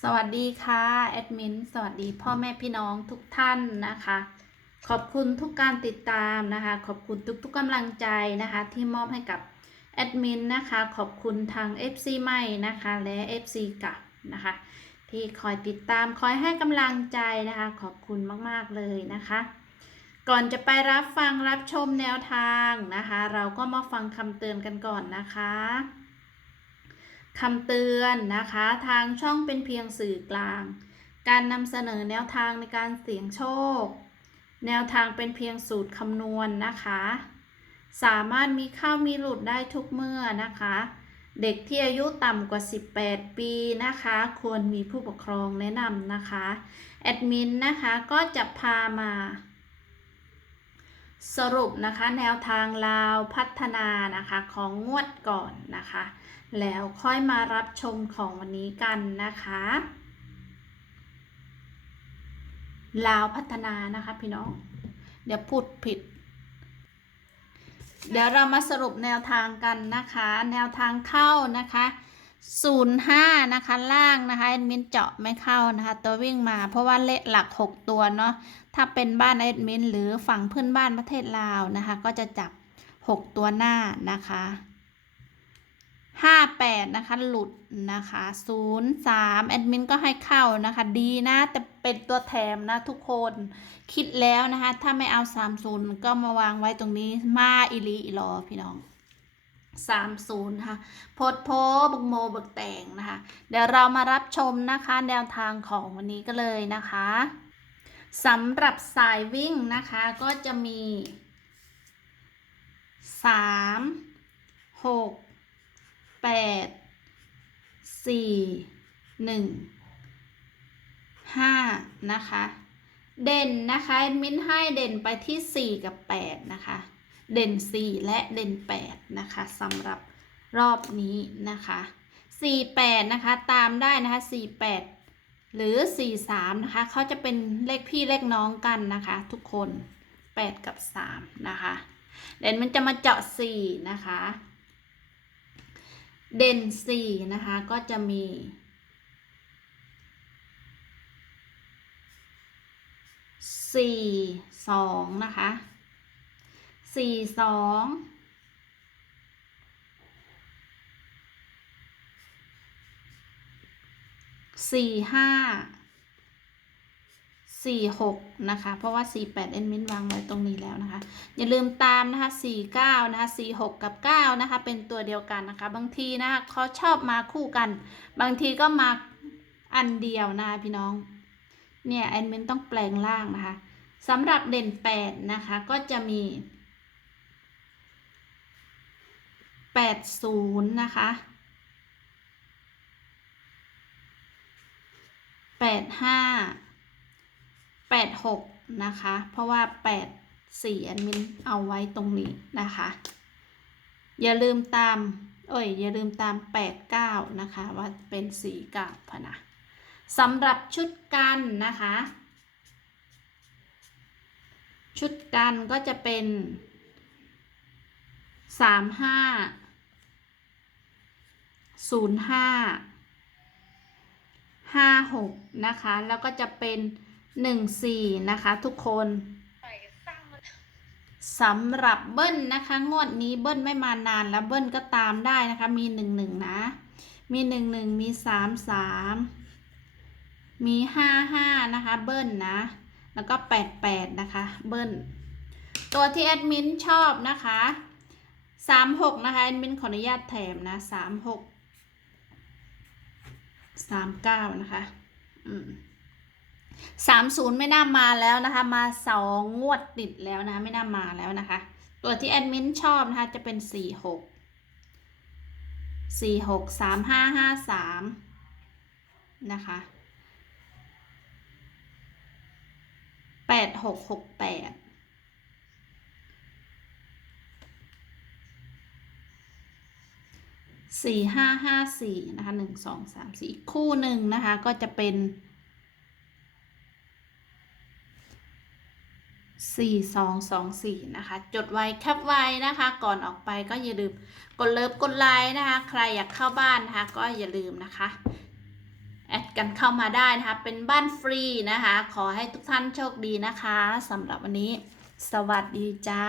สวัสดีค่ะแอดมินสวัสดีพ่อแม่พี่น้องทุกท่านนะคะ ขอบคุณทุกการติดตามนะคะ ขอบคุณทุกๆกำลังใจนะคะ ที่มอบให้กับแอดมินนะคะ ขอบคุณทาง FC ใหม่นะคะ และ FC เกับนะคะ ที่คอยติดตามคอยให้กำลังใจนะคะ ขอบคุณมากๆเลยนะคะ ก่อนจะไปรับฟังรับชมแนวทางนะคะ เราก็มาฟังคำเตือนกันก่อนนะคะ คำเตือนนะคะ ทางช่องเป็นเพียงสื่อกลาง การนำเสนอแนวทางในการเสี่ยงโชค แนวทางเป็นเพียงสูตรคำนวณนะคะ สามารถมีเข้ามีหลุดได้ทุกเมื่อนะคะ เด็กที่อายุต่ำกว่า 18 ปีนะคะ ควรมีผู้ปกครองแนะนำนะคะ แอดมินนะคะก็จะพามา สรุปนะคะแนวทางลาวพัฒนานะคะของงวดก่อนนะคะ แล้วค่อยมารับชมของวันนี้กันนะคะลาวพัฒนานะคะพี่น้อง เดี๋ยวพูดผิด เดี๋ยวเรามาสรุปแนวทางกันนะคะ แนวทางเข้านะคะ 05 นะคะล่างนะคะแอดมินเจาะไม่เข้านะคะ ตัววิ่งมาเพราะว่าเลขหลัก 6 ตัวเนาะถ้าเป็นบ้านแอดมินหรือฝั่งเพื่อนบ้านประเทศลาวนะคะ ก็จะจับ 6 ตัวหน้านะคะห้าแปดนะคะ หลุดนะคะศูนย์สามแอดมินก็ให้เข้านะคะ ดีนะ แต่เป็นตัวแถมนะทุกคนคิดแล้วนะคะ ถ้าไม่เอาสามศูนย์ก็มาวางไว้ตรงนี้มาอิลีอีลอพี่น้อง สามศูนย์ค่ะโพดโพบักโมบักแตงนะคะ เดี๋ยวเรามารับชมนะคะแนวทางของวันนี้ก็เลยนะคะสำหรับสายวิ่งนะคะก็จะมีสามหกแปดสี่หนึ่งห้านะคะ เด่นนะคะมินให้เด่นไปที่สี่กับแปดนะคะ เด่นสี่และเด่นแปดนะคะสำหรับรอบนี้นะคะสี่แปดนะคะ ตามได้นะคะสี่แปดหรือสี่สามนะคะเขาจะเป็นเลขพี่เลขน้องกันนะคะ ทุกคนแปดกับสามนะคะ เด่นมันจะมาเจาะสี่นะคะ เด่นสี่นะคะ ก็จะมีสี่สองนะคะ สี่สองสี่ห้าสี่หกนะคะ เพราะว่าสี่แปดเอ็นมินวางไว้ตรงนี้แล้วนะคะ อย่าลืมตามนะคะสี่เก้านะคะสี่หกกับเก้านะคะ เป็นตัวเดียวกันนะคะ บางทีนะคะเขาชอบมาคู่กัน บางทีก็มาอันเดียวนะคะพี่น้อง เนี่ยแอดมินต้องแปลงร่างนะคะสำหรับเด่นแปดนะคะ ก็จะมี แปดศูนย์นะคะแปดห้าแปดหกนะคะ เพราะว่าแปดสี่แอดมินเอาไว้ตรงนี้นะคะ อย่าลืมตาม เอ้ย อย่าลืมตามแปดเก้านะคะ ว่าเป็นสี่เก้าพนะสำหรับชุดกันนะคะ ชุดกันก็จะเป็นสามห้า ศูนย์ห้าห้าหกนะคะ แล้วก็จะเป็นหนึ่งสี่นะคะทุกคนสำหรับเบิ้ลนะคะ งวดนี้เบิ้ลไม่มานานแล้วเบิ้ลก็ตามได้นะคะ มีหนึ่งหนึ่งนะ มีหนึ่งหนึ่งมีสามสามมีห้าห้านะคะ เบิ้ลนะ แล้วก็แปดแปดนะคะ เบิ้ลตัวที่แอดมินชอบนะคะสามหกนะคะแอดมินขออนุญาตแถมนะสามหก สามเก้านะคะสามศูนย์ไม่น่ามาแล้วนะคะ มาสองงวดติดแล้วนะ ไม่น่ามาแล้วนะคะ ตัวที่แอดมินชอบนะคะ จะเป็นสี่หกสี่หกสามห้าห้าสามนะคะแปดหกหกแปด สี่ห้าห้าสี่นะคะหนึ่งสองสามสี่คู่หนึ่งนะคะก็จะเป็นสี่สองสองสี่นะคะ จดไว้แคปไว้นะคะ ก่อนออกไปก็อย่าลืมกดเลิฟกดไลค์นะคะ ใครอยากเข้าบ้านนะคะ ก็อย่าลืมนะคะแอดกันเข้ามาได้นะคะ เป็นบ้านฟรีนะคะ ขอให้ทุกท่านโชคดีนะคะสำหรับวันนี้ สวัสดีจ้า